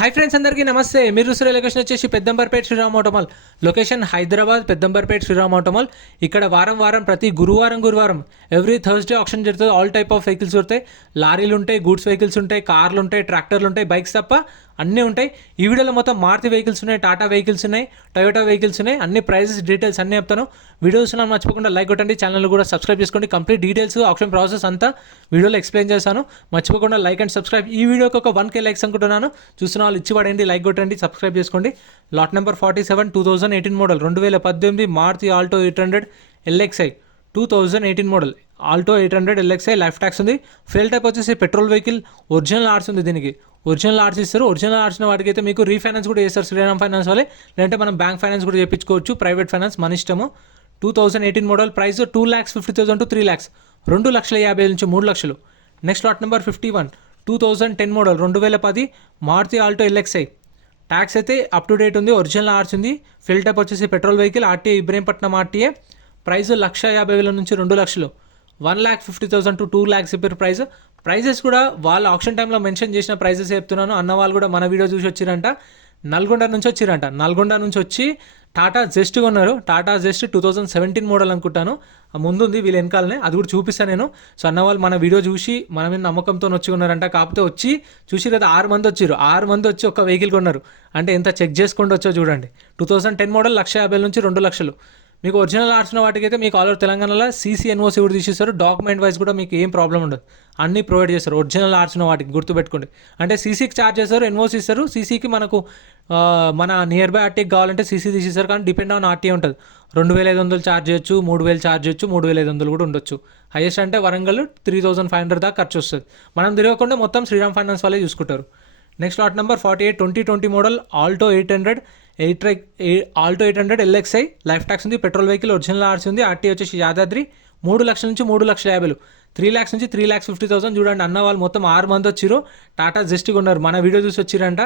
Hi friends, అందరికీ నమస్తే. మీరు చూసిన లొకేషన్ వచ్చేసి Peddamberpet Shriram automall. Location Hyderabad Peddamberpet Shriram automall. ఇక్కడ వారం ప్రతి గురువారం ఎవ్రీ థర్స్డే ఆప్షన్ జరుగుతుంది. ఆల్ టైప్ ఆఫ్ వెహికల్స్ దొరుకుతాయి. లారీలు ఉంటాయి, గూడ్స్ వెహికల్స్ ఉంటాయి, కార్లు ఉంటాయి, ట్రాక్టర్లు ఉంటాయి, బైక్స్ తప్ప అన్నీ ఉంటాయి. ఈ వీడియోలో మొత్తం మారుతి వెహికల్స్ ఉన్నాయి, టాటా వెహికల్స్ ఉన్నాయి, టొయోటా వెహికల్స్ ఉన్నాయి. అన్ని ప్రైజెస్ డీటెయిల్స్ అన్నీ చెప్తాను. వీడియోస్ మర్చిపోకుండా లైక్ కొట్టండి, ఛానల్ కూడా సబ్స్క్రైబ్ చేసుకోండి. కంప్లీట్ డీటెయిల్స్ ఆప్షన్ ప్రాసెస్ అంతా వీడియోలో ఎక్స్ప్లెయిన్ చేశాను. మర్చిపోకుండా లైక్ అండ్ సబ్స్క్రైబ్. ఈ వీడియోకి ఒక 1K లైక్స్ అనుకుంటున్నాను. చూస్తున్న వాళ్ళు ఇచ్చి పడండి, లైక్ కొట్టండి, సబ్స్క్రైబ్ చేసుకోండి. Lot number 47 2018 model 2018 Maruti Alto 800 LXi 2018 model Alto 800 LXi life tax ఉంది. ఫెయిల్ టైప్ వచ్చేసి పెట్రోల్ వెహికల్. ఒరిజినల్ ఆర్ట్స్ ఉంది, దీనికి ఒరిజినల్ ఆర్ట్స్ ఇస్తారు. ఒరిజినల్ ఆర్ట్స్ వాటికి అయితే మీకు రీఫైనాన్స్ కూడా చేస్తారు శ్రీరామ్ ఫైనాన్స్ వాళ్ళే, లేదంటే మనం బ్యాంక్ ఫైనాన్స్ కూడా చేయించుకోవచ్చు, ప్రైవేట్ ఫైనాన్స్ మన ఇష్టము. 2018 మోడల్ ప్రైస్ 2,50,000 to 3 lakhs, 2,50,000 నుంచి 3 లక్షలు. Next lot number 51 2010 model 2010 Maruti Alto LXi. Tax అయితే అప్ టు డేట్ ఉంది, ఒరిజినల్ ఆర్ట్స్ ఉంది. ఫిల్ టైప్ వచ్చేసి petrol vehicle, RTA Ibrahimpatnam RTA. Price 1,50,000 నుంచి 2 లక్షలు, 1,50,000 to 2 lakhs చెప్పారు ప్రైస్. ప్రైజెస్ కూడా వాళ్ళ ఆప్షన్ టైంలో మెన్షన్ చేసిన ప్రైజెస్ చెప్తున్నాను. అన్న వాళ్ళు కూడా మన వీడియో చూసి వచ్చిరంట, నల్గొండ నుంచి వచ్చి టాటా జెస్ట్ కొన్నారు. టాటా జెస్ట్ 2017 మోడల్ అనుకుంటాను, ముందు ఉంది వీళ్ళ వెనకాలనే, అది కూడా చూపిస్తాను నేను. సో అన్న వాళ్ళు మన వీడియో చూసి మన మీద నమ్మకంతో వచ్చి ఉన్నారంట. కాకపోతే వచ్చి చూసి కదా 6 మంది వచ్చారు, 6 మంది వచ్చి ఒక వెహికల్ కొన్నారు అంటే ఎంత చెక్ చేసుకుంటూ వచ్చో చూడండి. 2010 మోడల్ 1,50,000 నుంచి 2 లక్షలు. మీకు ఒరిజినల్ ఆర్ట్స్ ఉన్న వాటికి అయితే మీకు ఆల్ ఓవర్ తెలంగాణలో సీసీ ఎన్ఓసీ కూడా తీసేస్తారు. డాక్యుమెంట్ వైజ్ కూడా మీకు ఏం ప్రాబ్లం ఉండదు, అన్నీ ప్రొవైడ్ చేస్తారు. ఒరిజినల్ ఆర్ట్స్ ఉన్న వాటికి గుర్తుపెట్టుకోండి. అంటే సీసీకి ఛార్జ్ చేస్తారు, ఎన్ఓసీ ఇస్తారు. సీసీకి మనకు మన నియర్ బై ఆర్టీకి కావాలంటే సీసీ తీసేస్తారు, కానీ డిపెండ్ ఆన్ ఆర్టీ ఉంటుంది. 2,500 ఛార్జ్ చేయొచ్చు, 3,000 ఛార్జ్ చేయొచ్చు, 3,500 కూడా ఉండొచ్చు. హైయెస్ట్ అంటే వరంగల్ 3,500 దాకా ఖర్చు వస్తుంది. మనం తిరగకుండా మొత్తం శ్రీరామ్ ఫైనాన్స్ వాళ్ళే చూసుకుంటారు. Next lot number 48 2020 model Alto 800 Alto 800 LXi life tax ఉంది. పెట్రోల్ వెహికల్, ఒరిజినల్ ఆర్సీ ఉంది. ఆర్టీ వచ్చేసి యాదాద్రి. 3 లక్షల నుంచి 3,50,000, 3 lakhs నుంచి 3,50,000. చూడండి అన్న వాళ్ళు మొత్తం 6 మంది వచ్చిరు, టాటా జెస్ట్ ఉన్నారు, మన వీడియో చూసి వచ్చిరంట.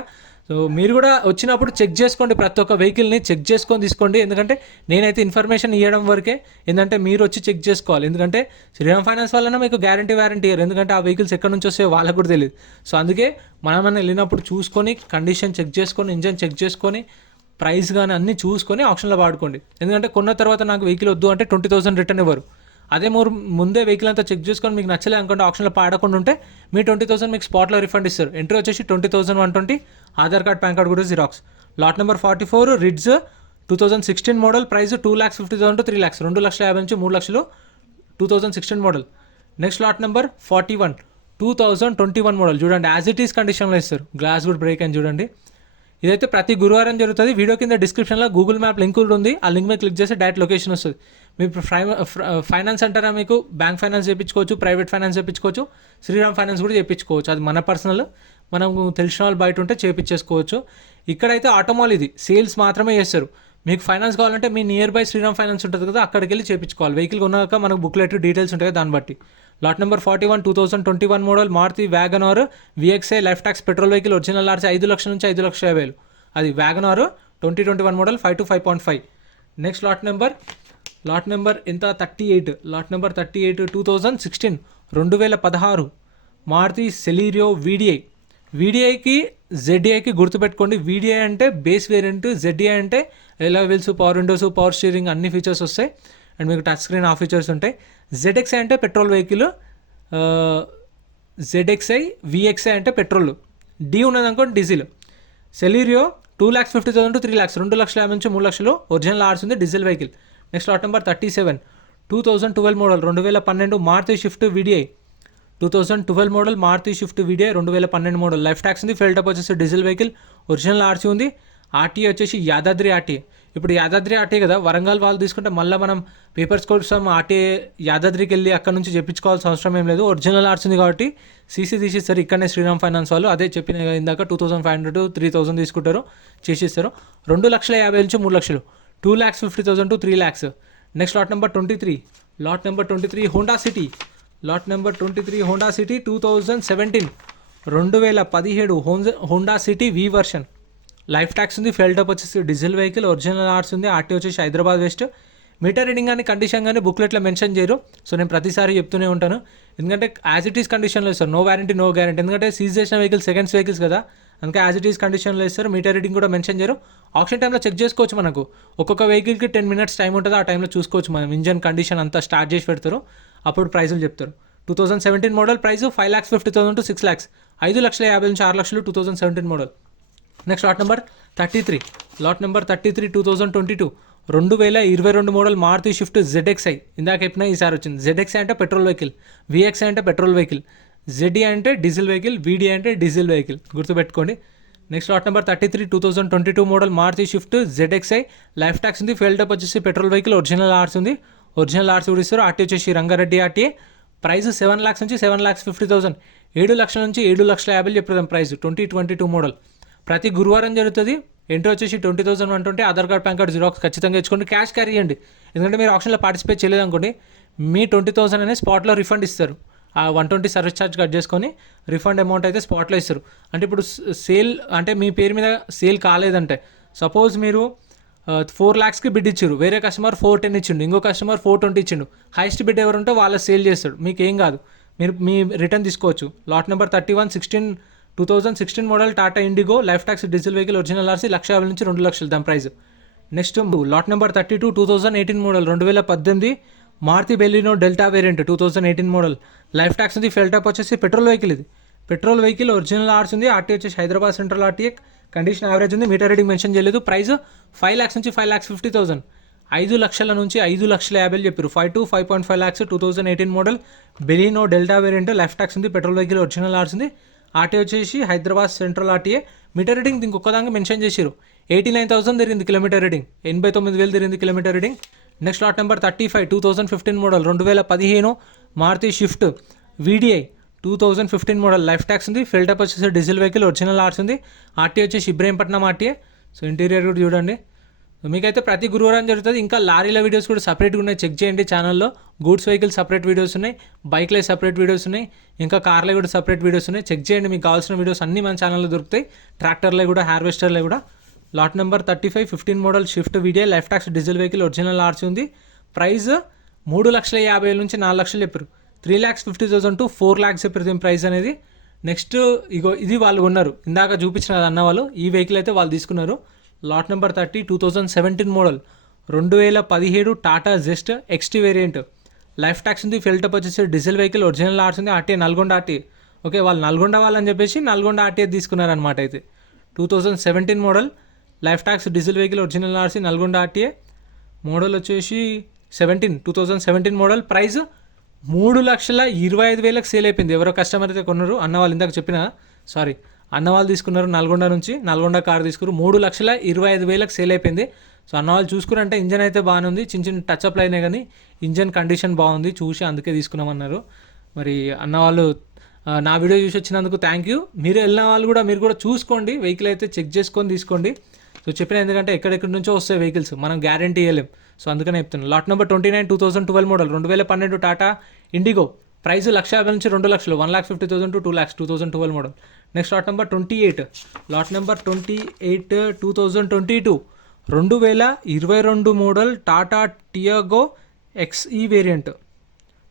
సో మీరు కూడా వచ్చినప్పుడు చెక్ చేసుకోండి, ప్రతి ఒక్క వెహికల్ని చెక్ చేసుకొని తీసుకోండి. ఎందుకంటే నేనైతే ఇన్ఫర్మేషన్ ఇవ్వడం వరకే, ఏంటంటే మీరు వచ్చి చెక్ చేసుకోవాలి. ఎందుకంటే శ్రీరామ్ ఫైనాన్స్ వాళ్ళైనా మీకు గ్యారంటీ ఇయ్యరు, ఎందుకంటే ఆ వెహికల్స్ ఎక్కడి నుంచి వస్తాయో వాళ్ళకు కూడా తెలియదు. సో అందుకే మనమన్నా వెళ్ళినప్పుడు చూసుకొని, కండిషన్ చెక్ చేసుకొని, ఇంజన్ చెక్ చేసుకొని, ప్రైస్ కానీ అన్నీ చూసుకొని ఆప్షన్లో వాడుకోండి. ఎందుకంటే కొన్న తర్వాత నాకు వెహికల్ వద్దు అంటే 20,000 రిటర్న్ ఇవ్వరు. అదే ముందే వెహికల్ అంతా చెక్ చేసుకొని మీకు నచ్చలే అనుకుంటే ఆప్షన్లో పాడకుండా ఉంటే మీ 20,000 మీకు స్పాట్లో రిఫండ్ ఇస్తారు. ఎంట్రీ వచ్చేసి 20,120, ఆధార్ కార్డ్, పాన్ కార్డ్ కూడా xerox. Lot number 44 ridge 2016 model price 2,50,000 to 3 lakhs, 2,50,000 నుంచి 3 లక్షలు. 2016 model. Next lot number 41 2021 model. చూడండి యాజ్ ఇట్ ఈస్ కండిషన్లో ఇస్తారు, గ్లాస్ కూడా బ్రేక్ అని చూడండి. ఇదైతే ప్రతి గురువారం జరుగుతుంది. వీడియో కింద డిస్క్రిప్షన్లో గూగుల్ మ్యాప్ లింక్ కూడా ఉంది, ఆ లింక్ మీద క్లిక్ చేసి డైరెక్ట్ లొకేషన్ వస్తుంది. మీ ఫైనాన్స్ అంటారా, మీకు బ్యాంక్ ఫైనాన్స్ చేయించుకోవచ్చు, ప్రైవేట్ ఫైనాన్స్ చేయించుకోవచ్చు, శ్రీరామ్ ఫైనాన్స్ కూడా చేయించుకోవచ్చు. అది మన పర్సనల్, మనం తెలిసిన వాళ్ళు బయట ఉంటే చేయించేసుకోవచ్చు. ఇక్కడైతే ఆటోమాల్ ఇది సేల్స్ మాత్రమే చేస్తారు. మీకు ఫైనాన్స్ కావాలంటే మీ నియర్ బై శ్రీరామ్ ఫైనాన్స్ ఉంటుంది కదా, అక్కడికి వెళ్ళి చేయించుకోవాలి. వెహికల్ కొన్నాక మనకు బుక్లెట్ డీటెయిల్స్ ఉంటాయి దాన్ని బట్టి. Lot number 41 2021 model Maruti WagonR VXi life tax petrol vehicle, original RC 5 లక్షల నుంచి 5,50,000. అది WagonR 2021 model 5 to 5.5. Next lot number ఎంత 38. లాట్ నెంబర్ 38 2016 2016 మారుతి సెలీరియో VDIకి ZDIకి గుర్తుపెట్టుకోండి. VDI అంటే బేస్ వేరియంట్, ZDI అంటే alloy wheels, power windows, power steering అన్ని ఫీచర్స్ వస్తాయి అండ్ మీకు టచ్ స్క్రీన్ ఆ ఫీచర్స్ ఉంటాయి. ZXi అంటే పెట్రోల్ వెహికల్, ZXi VXi అంటే పెట్రోల్, D ఉన్నది అనుకోండి డీజిల్. సెలీరియో 2,50,000 to 3 lakhs, 2,50,000 నుంచి 3 లక్షలు. ఒరిజినల్ ఆర్స్ ఉంది, diesel vehicle. Next lot number 37 2012 model 2012 Maruti Swift VDI. 2012 model Maruti Swift VDI 2012 model life tax ఉంది. ఫెయిల్ టైప్ వచ్చేసి డీజిల్ వెహికల్, ఒరిజినల్ ఆర్సీ ఉంది. ఆర్టీఏ వచ్చేసి యాదాద్రి ఆర్టీఏ. ఇప్పుడు యాదాద్రి ఆర్టీఏ కదా, వరంగల్ వాళ్ళు తీసుకుంటే మళ్ళీ మనం పేపర్స్ కోసం ఆర్టీఏ యాదాద్రికి వెళ్ళి అక్కడ నుంచి చెప్పించుకోవాల్సిన అవసరం ఏం లేదు. ఒరిజినల్ ఆర్ట్స్ ఉంది కాబట్టి సీసీ తీసిస్తారు ఇక్కడనే శ్రీరామ్ ఫైనాన్స్ వాళ్ళు. అదే చెప్పిన ఇందాక 2,500 to 3,000 తీసుకుంటారు, చేసిస్తారు. 2,50,000 నుంచి 3 లక్షలు, 2,50,000 to 3 lakhs. Next lot number 23 Honda city. Lot number 23 Honda city 2017 Honda city V version life tax ఉంది. ఫెయిల్ టైప్ వచ్చేసి డీజిల్ వెహికల్, ఒరిజినల్ ఆర్ట్స్ ఉంది. ఆర్టీ వచ్చేసి హైదరాబాద్ వెస్ట్. మీటర్ రీడింగ్ కానీ కండిషన్ కానీ బుక్లెట్లో మెన్షన్ చేయరు. సో నేను ప్రతిసారి చెప్తూనే ఉంటాను, ఎందుకంటే యాజ్ ఇట్ ఈస్ కండిషన్లో ఇస్తారు, నో వారంటీ నో గ్యారంటీ. ఎందుకంటే సీజ్ చేసిన వెహికల్స్ సెకండ్స్ వెహికల్స్ కదా, అందుకే యాజ్ ఇట్ ఈస్ కండిషన్లో ఇస్తారు. మీటర్ రీడింగ్ కూడా మెన్షన్ చేయరు. ఆప్షన్ టైంలో చెక్ చేసుకోవచ్చు. మనకు ఒక్కొక్క వెహికల్కి 10 minutes టైం ఉంటుంది. ఆ టైంలో చూసుకోవచ్చు మనం. ఇంజన్ కండిషన్ అంతా స్టార్ట్ చేసి పెడతారు, అప్పుడు ప్రైజులు చెప్తారు. 2017 మోడల్ ప్రైస్ 5,50,000 to 6 lakhs, 5,50,000 నుంచి 6 లక్షలు 2017 model. Next lot number 33, lot number 33 2022, 2022 model Maruti Swift ZXi. ఇందాక చెప్పినా ఈసారి వచ్చింది. ZXi అంటే పెట్రోల్ వెహికల్, VXi అంటే పెట్రోల్ వెహికల్, ZD అంటే డీజిల్ వెహికల్, VD అంటే డీజిల్ వెహికల్, గుర్తుపెట్టుకోండి. Next lot number 33 2022 model Maruti Swift ZXi. Life tax ఉంది. ఫెయిల్ టప్ వచ్చేసి పెట్రోల్ వెహికల్, ఒరిజినల్ ఆర్స్ ఉంది. ఒరిజినల్ ఆర్స్ కూడా ఇస్తారు. ఆర్టీ వచ్చేసి రంగారెడ్డి ఆర్టీఏ. ప్రైస్ 7 lakhs నుంచి 7,50,000, 7 లక్షల నుంచి 7,50,000 చెప్తాం ప్రైస్. 2022 మోడల్. ప్రతి గురువారం జరుగుతుంది. ఎంట్రీ వచ్చేసి 20,120. Aadhaar card, pan card xerox ఖచ్చితంగా ఇచ్చుకోండి. క్యాష్ క్యారీ చేయండి. ఎందుకంటే మీరు ఆప్షన్లో పార్టిసిపేట్ చేయలేదు అనుకోండి, మీ 20,000 అనేది స్పాట్లో రిఫండ్ ఇస్తారు. ఆ 120 సర్వీస్ ఛార్జ్ కట్ చేసుకొని రిఫండ్ అమౌంట్ అయితే స్పాట్లో ఇస్తారు. అంటే ఇప్పుడు సేల్ అంటే మీ పేరు మీద సేల్ కాలేదంటే, సపోజ్ మీరు 4 lakhsకి బిడ్ ఇచ్చారు, వేరే కస్టమర్ 410 ఇచ్చిండు, ఇంకో కస్టమర్ 420 ఇచ్చిండు. హైయెస్ట్ బిడ్ ఎవరు ఉంటే వాళ్ళ సేల్ చేస్తాడు. మీకు ఏం కాదు, మీరు మీ రిటర్న్ తీసుకోవచ్చు. Lot number 31 2016 model Tata Indigo. Life tax diesel vehicle, original RC. 1,50,000 నుంచి 2 లక్షలు దాని price. Next lot number 32 2018 model, 2018 Maruti Baleno Delta variant, 2018 model. Life tax ఉంది. ఫెయిల్ టైప్ వచ్చేసి పెట్రోల్ వెహికల్. ఇది పెట్రోల్ వెహికల్, ఒరిజినల్ ఆర్స్ ఉంది. ఆర్టీ వచ్చేసి Hyderabad central RTA. Condition average ఉంది. మీటర్ రీడింగ్ మెన్షన్ చేయలేదు. ప్రైస్ 5 lakhs నుంచి 5,50,000, 5 లక్షల నుంచి 5,50,000 చెప్పారు. 5 to 5.5 lakhs 2018 model Baleno Delta variant. Life tax ఉంది. పెట్రోల్ వెహికల్, ఒరిజినల్ ఆర్స్ ఉంది. ఆర్టీ వచ్చేసి Hyderabad central RTA. Meter reading ఇంకొకదాకా మెన్షన్ చేశారు. 89,000 తిరిగింది కిలోమీటర్ రీడింగ్, 89,000 తిరిగింది kilometre reading. Next lot number 35 2015 model, 2015 Maruti Swift VDI, 2015 model. Life tax ఉంది. ఫిల్ టప్ వచ్చేసి డీజిల్ వెహికల్, ఒరిజినల్ ఆర్స్ ఉంది. ఆర్టీ వచ్చేసి ఇబ్రహీంపట్నం ఆర్టీఏ. సో ఇంటీరియర్ కూడా చూడండి. మీకైతే ప్రతి గురువారం జరుగుతుంది. ఇంకా లారీల వీడియోస్ కూడా సపరేట్గా ఉన్నాయి, చెక్ చేయండి ఛానల్లో. గూడ్స్ వెహికల్ సపరేట్ వీడియోస్ ఉన్నాయి, బైక్లో సపరేట్ వీడియోస్ ఉన్నాయి, ఇంకా కార్లో కూడా సపరేట్ వీడియోస్ ఉన్నాయి. చెక్ చేయండి, మీకు కావాల్సిన వీడియోస్ అన్నీ మన ఛానల్లో దొరుకుతాయి. ట్రాక్టర్లో కూడా, హార్వెస్టర్లో కూడా. Lot number 35 15 model shift VDI. Life tax diesel vehicle, original RC ఉంది. ప్రైస్ 3,50,000 నుంచి 4 లక్షలు చెప్పారు. 3,50,000 to 4 lakhs చెప్పారు దీని ప్రైస్ అనేది. నెక్స్ట్ ఇగో ఇది వాళ్ళు ఉన్నారు, ఇందాక చూపించిన అన్న వాళ్ళు. ఈ వెహికల్ అయితే వాళ్ళు తీసుకున్నారు. Lot number 30 2017 model, 2017 Tata Zest XT variant. Life tax ఉంది. ఫిల్ టప్ వచ్చేసి డీజిల్ వెహికల్, ఒరిజినల్ ఆర్స్ ఉంది. RTA Nalgonda RTA. ఓకే, వాళ్ళు నల్గొండ వాళ్ళని చెప్పేసి నల్గొండ ఆర్టీఏ తీసుకున్నారనమాట. అయితే 2017 model. Life tax diesel vehicle, original RC, Nalgonda RTA. Model వచ్చేసి 2017 మోడల్. ప్రైస్ 3,25,000 సేల్ అయిపోయింది. ఎవరో కస్టమర్ అయితే కొన్నారు, అన్న వాళ్ళు ఇందాక చెప్పిన, సారీ అన్న వాళ్ళు తీసుకున్నారు నల్గొండ నుంచి. నల్గొండ కార్ తీసుకున్నారు, 3,25,000 సేల్ అయిపోయింది. సో అన్న వాళ్ళు చూసుకురంటే ఇంజన్ అయితే బాగానే ఉంది, చిన్న చిన్న టచ్అప్లు అయినాయి కానీ ఇంజన్ కండిషన్ బాగుంది, చూసి అందుకే తీసుకున్నామన్నారు. మరి అన్న వాళ్ళు నా వీడియో చూసి వచ్చినందుకు థ్యాంక్ యూ. మీరు వెళ్ళిన వాళ్ళు కూడా మీరు కూడా చూసుకోండి, వెహికల్ అయితే చెక్ చేసుకొని తీసుకోండి. సో చెప్పిన, ఎందుకంటే ఎక్కడెక్కడి నుంచో వస్తాయి వెహికల్స్, మనం గ్యారంటీ ఇవ్వలేం. సో అందుకనే చెప్తున్నాను. Lot number 29 2012 model, 2012 Tata Indigo. Price 1,50,000 నుంచి 2 లక్షలు, 1,50,000 to 2 lakhs 2012 model. Next lot number 28, lot number 28 2022, 2022 model Tata Tiago XE variant.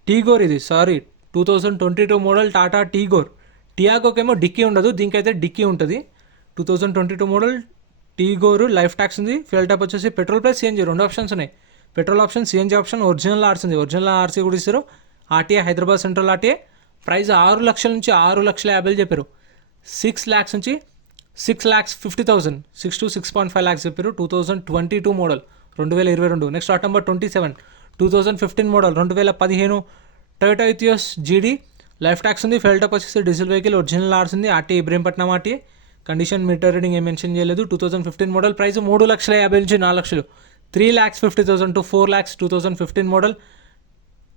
Tigor ఇది, సారీ 2022 మోడల్ టాటా టీగోర్. టియాగోకేమో డిక్కీ ఉండదు, దీనికైతే డిక్కీ ఉంటుంది. 2022 మోడల్ టీగోరు. లైఫ్ ట్యాక్స్ ఉంది. ఫ్యూయల్ టైప్ వచ్చేసి పెట్రోల్ ప్లస్ CNG, 2 ఆప్షన్స్ ఉన్నాయి. Petrol option, CNG option. Original RC ఉంది, original RC కూడా ఇస్తారు. RTA Hyderabad central RTA. Price 6 లక్షల నుంచి 6,50,000 చెప్పారు. 6 lakhs నుంచి 6,50,000, 6 to 6.5 lakhs చెప్పారు. 2022 model, 2022. Next lot number 27 2015 model, 2015 Toyota Etios GD. Life tax ఉంది. ఫెయిల్ టప్ వచ్చేసి డీజిల్ వెహికల్, ఒరిజినల్ ఆర్స్ ఉంది. RTA Ibrahimpatnam RTA. Condition meter reading ఏం మెన్షన్ చేయలేదు. 2015 మోడల్. ప్రైస్ 3,50,000 నుంచి 4 లక్షలు, 3,50,000 to 4 lakhs 2015 model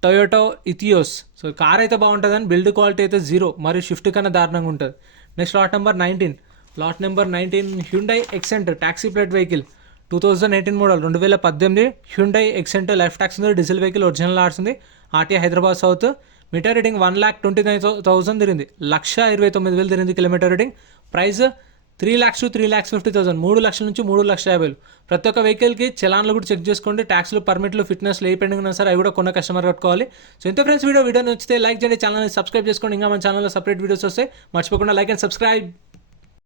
Toyota Etios. So car అయితే బాగుంటుందని, బిల్డ్ క్వాలిటీ అయితే 0, మరియు షిఫ్ట్ కన్నా దారుణంగా ఉంటుంది. Next lot number 19, lot number 19 Hyundai Xcent taxi plate vehicle, 2018 model, 2018 Hyundai Xcent. Life tax ఉంది. డీజిల్ వెహికల్, ఒరిజినల్ ఆర్స్ ఉంది. RTA Hyderabad south. Meter reading 1,29,000 తిరిగింది, 1,29,000 తిరిగింది kilometre reading. Price 3 lakhs to 3,50,000, 3 లక్షల నుంచి 3,50,000. ప్రతి ఒక్క వెహికల్కి చలాన్లు కూడా చెక్ చేసుకోండి. ట్యాక్స్లు, పర్మిట్లు, ఫిట్నెస్లు ఏ పెండింగ్ ఉన్నా సరే అవి కూడా కొన్న కస్టమర్ కట్టుకోవాలి. సో ఇంత ఫ్రెండ్స్, వీడియో నచ్చితే లైక్ చేయండి, ఛానల్ని సబ్స్క్రైబ్ చేసుకోండి. ఇంకా మన ఛానల్లో సపరేట్ వీడియోస్ వస్తాయి, మర్చిపోకుండా లైక్ అండ్ సబ్స్క్రైబ్.